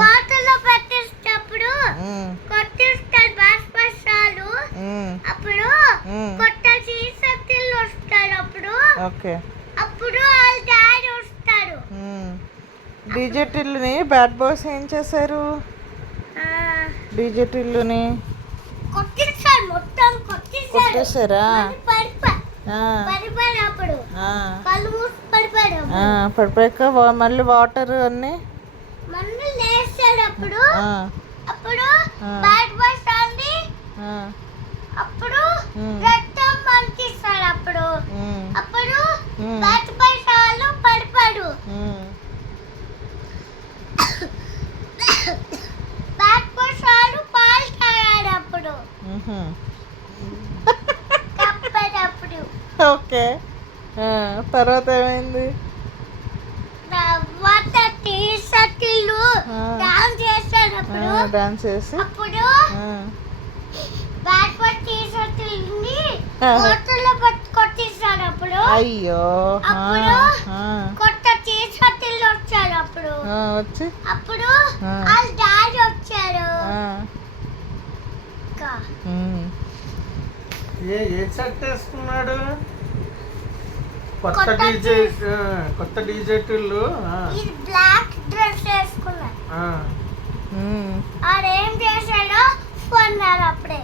Water లో పెట్టేటప్పుడు కొట్టిస్తాడు బాష్పాలు. అప్పుడు కొత్త సీసెత్తిళ్ళు వస్తాడు. అప్పుడు ఓకే అప్పుడు వాళ్ళ డాడీ వస్తాడు. డీజే టిల్లుని బ్యాడ్ బాయ్స్ ఏం చేశారు? డీజే టిల్లుని కొట్టిస్తాడు, మొత్తం కొట్టేశారా? పడిపోయినప్పుడు కళ్ళు మూసి పడిపోయాడు. పడిపోయాక మళ్ళీ వాటర్ అన్నీ మళ్ళీ లేస్తాడు. అప్పుడు అప్పుడు బ్యాడ్ బాయ్స్ అంది. అప్పుడు రక్తం పంపిస్తాడు. అప్పుడు అప్పుడు బ్యాడ్ బాయ్స్ వాళ్ళు పడిపోయాడు. బ్యాడ్ బాయ్స్ వాళ్ళు పాలు తాగాడు. అప్పుడు కప్పేటప్పుడు ఓకే. తర్వాత ఏమైంది? తర్వాత టీషర్ట్లు డాన్స్ చేస్తాడు. అప్పుడు డాన్స్ చేసి అప్పుడు బ్యాడ్ బాయ్ టీషర్ట్ని వాటర్లో పట్టి కొట్టిస్తాడు. అప్పుడు అయ్యో అప్పుడు కొత్త టీషర్ట్లు వచ్చాడు. అప్పుడు వచ్చి అప్పుడు వాళ్ళ డాడీ వచ్చారు. ఏ షర్ట్ వేసుకున్నాడు? కొత్త కొత్త డీజేటిల్లు ఇది బ్లాక్ డ్రెస్ వేసుకున్నాడు. ఆడేం చేశాడో కొన్నారు అప్పుడే.